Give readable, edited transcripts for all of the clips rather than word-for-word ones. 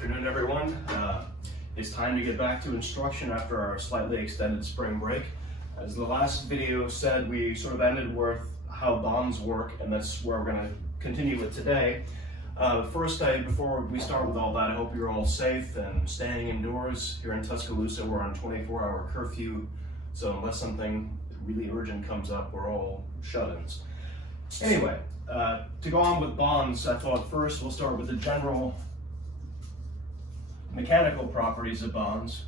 afternoon, everyone. It's time to get back to instruction after our slightly extended spring break. As the last video said, we sort of ended with how bonds work, and that's where we're going to continue with today. First, before we start with all that, I hope you're all safe and staying indoors. Here in Tuscaloosa, we're on 24-hour curfew, so unless something really urgent comes up, we're all shut-ins. Anyway, to go on with bonds, I thought first we'll start with the general mechanical properties of bonds.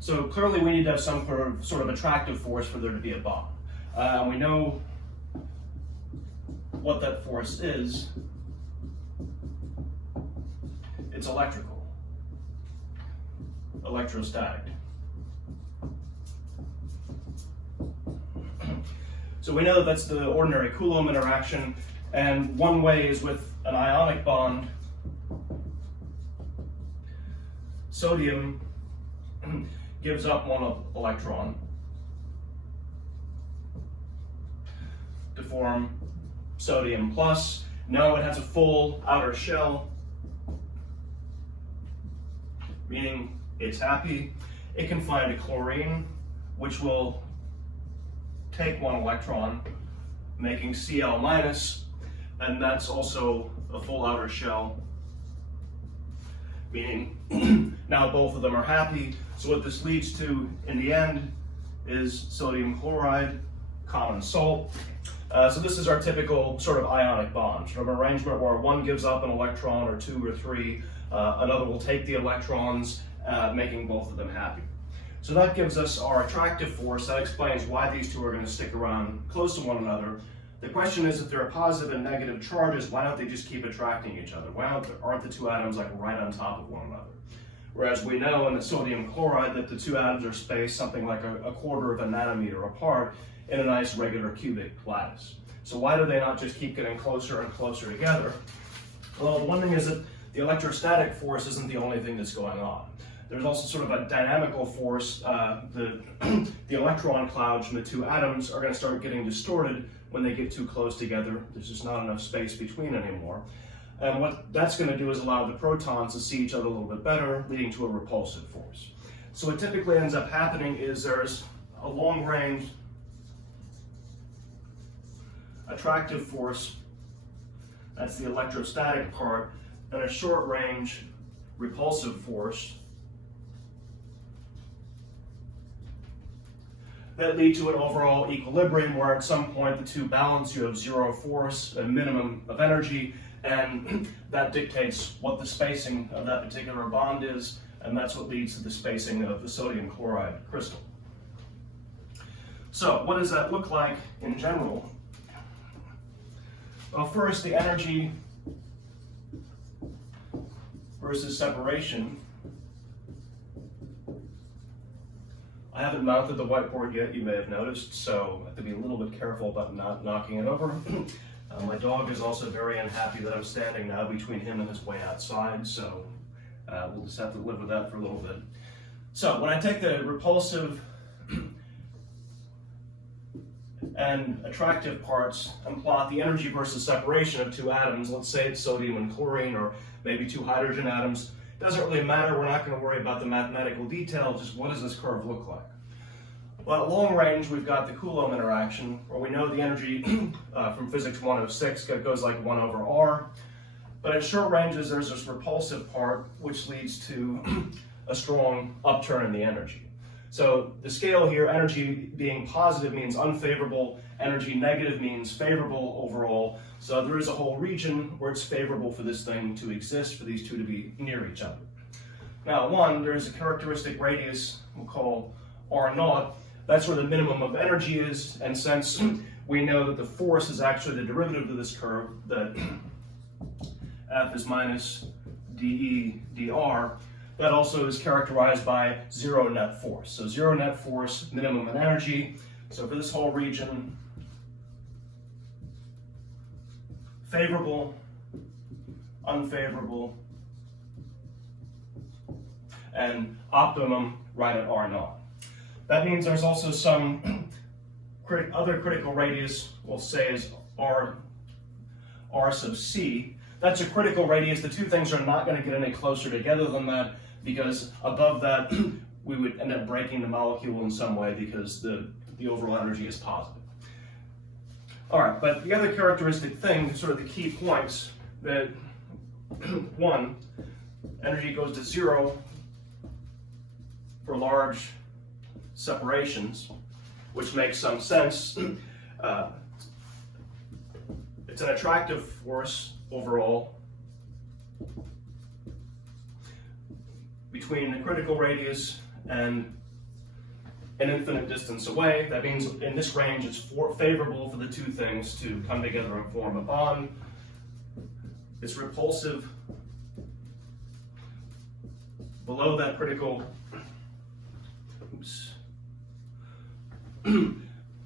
So clearly we need to have some sort of attractive force for there to be a bond. And we know what that force is. It's electrical, electrostatic. So we know that that's the ordinary Coulomb interaction, and one way is with an ionic bond. Sodium gives up one electron to form sodium plus. No, it has a full outer shell, meaning it's happy. It can find a chlorine, which will take one electron, making Cl minus, and that's also a full outer shell, meaning now both of them are happy. So what this leads to in the end is sodium chloride, common salt. So this is our typical sort of ionic bond, sort of an arrangement where one gives up an electron or two or three, another will take the electrons, making both of them happy. So that gives us our attractive force. That explains why these two are going to stick around close to one another. The question is, if there are positive and negative charges, why don't they just keep attracting each other? Why aren't the two atoms like right on top of one another? Whereas we know in the sodium chloride that the two atoms are spaced something like a quarter of a nanometer apart in a nice regular cubic lattice. So why do they not just keep getting closer and closer together? Well, one thing is that the electrostatic force isn't the only thing that's going on. There's also sort of a dynamical force. The electron clouds from the two atoms are going to start getting distorted when they get too close together. There's just not enough space between anymore. And what that's going to do is allow the protons to see each other a little bit better, leading to a repulsive force. So what typically ends up happening is there's a long-range attractive force, that's the electrostatic part, and a short-range repulsive force that lead to an overall equilibrium where at some point the two balance, you have zero force, a minimum of energy, and that dictates what the spacing of that particular bond is, and that's what leads to the spacing of the sodium chloride crystal. So what does that look like in general? Well, first, the energy versus separation. I haven't mounted the whiteboard yet, you may have noticed, so I have to be a little bit careful about not knocking it over. My dog is also very unhappy that I'm standing now between him and his way outside, so we'll just have to live with that for a little bit. So when I take the repulsive and attractive parts and plot the energy versus separation of two atoms, let's say it's sodium and chlorine, or maybe two hydrogen atoms, it doesn't really matter, we're not going to worry about the mathematical detail, just what does this curve look like? Well, at long range, we've got the Coulomb interaction, where we know the energy from physics 106 goes like 1 over r. But at short ranges, there's this repulsive part, which leads to a strong upturn in the energy. So the scale here, energy being positive means unfavorable, energy negative means favorable overall. So there is a whole region where it's favorable for this thing to exist, for these two to be near each other. Now, there's a characteristic radius we'll call r0. That's where the minimum of energy is, and since we know that the force is actually the derivative of this curve, that F is minus dE dr, that also is characterized by zero net force. So zero net force, minimum in energy. So for this whole region, favorable, unfavorable, and optimum right at R0. That means there's also some other critical radius we'll say is R sub C. That's a critical radius. The two things are not going to get any closer together than that, because above that we would end up breaking the molecule in some way because the overall energy is positive. All right, but the other characteristic thing, sort of the key points, that one, energy goes to 0 for large separations, which makes some sense. It's an attractive force overall between the critical radius and an infinite distance away. That means in this range it's favorable for the two things to come together and form a bond. It's repulsive below that critical,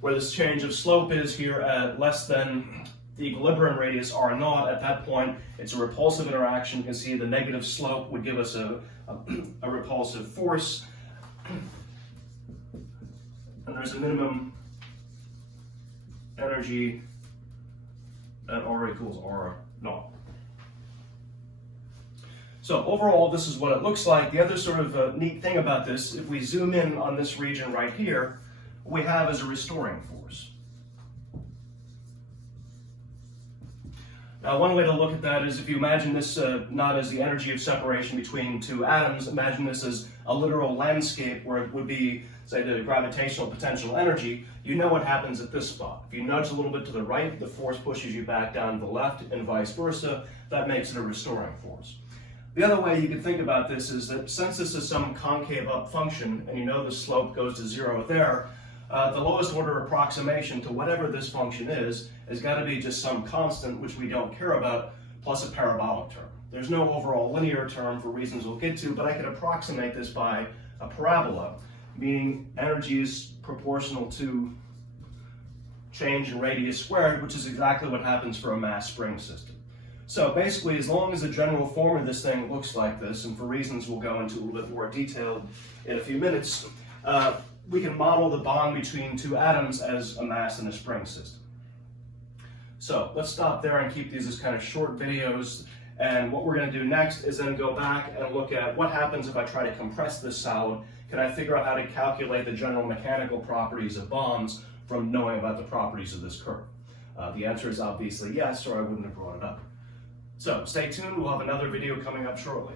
where this change of slope is here at less than the equilibrium radius R0. At that point, it's a repulsive interaction. You can see the negative slope would give us a repulsive force. And there's a minimum energy at R equals R0. So overall, this is what it looks like. The other sort of neat thing about this, if we zoom in on this region right here, what we have is a restoring force. Now, one way to look at that is if you imagine this not as the energy of separation between two atoms, imagine this as a literal landscape where it would be, say, the gravitational potential energy. You know what happens at this spot. If you nudge a little bit to the right, the force pushes you back down to the left, and vice versa. That makes it a restoring force. The other way you could think about this is that since this is some concave up function, and you know the slope goes to 0 there, the lowest order approximation to whatever this function is has got to be just some constant, which we don't care about, plus a parabolic term. There's no overall linear term for reasons we'll get to, but I could approximate this by a parabola, meaning energy is proportional to change in radius squared, which is exactly what happens for a mass spring system. So basically, as long as the general form of this thing looks like this, and for reasons we'll go into a little bit more detail in a few minutes, we can model the bond between two atoms as a mass in a spring system. So let's stop there and keep these as kind of short videos. And what we're going to do next is then go back and look at what happens if I try to compress this solid. Can I figure out how to calculate the general mechanical properties of bonds from knowing about the properties of this curve? The answer is obviously yes, or I wouldn't have brought it up. So stay tuned, we'll have another video coming up shortly.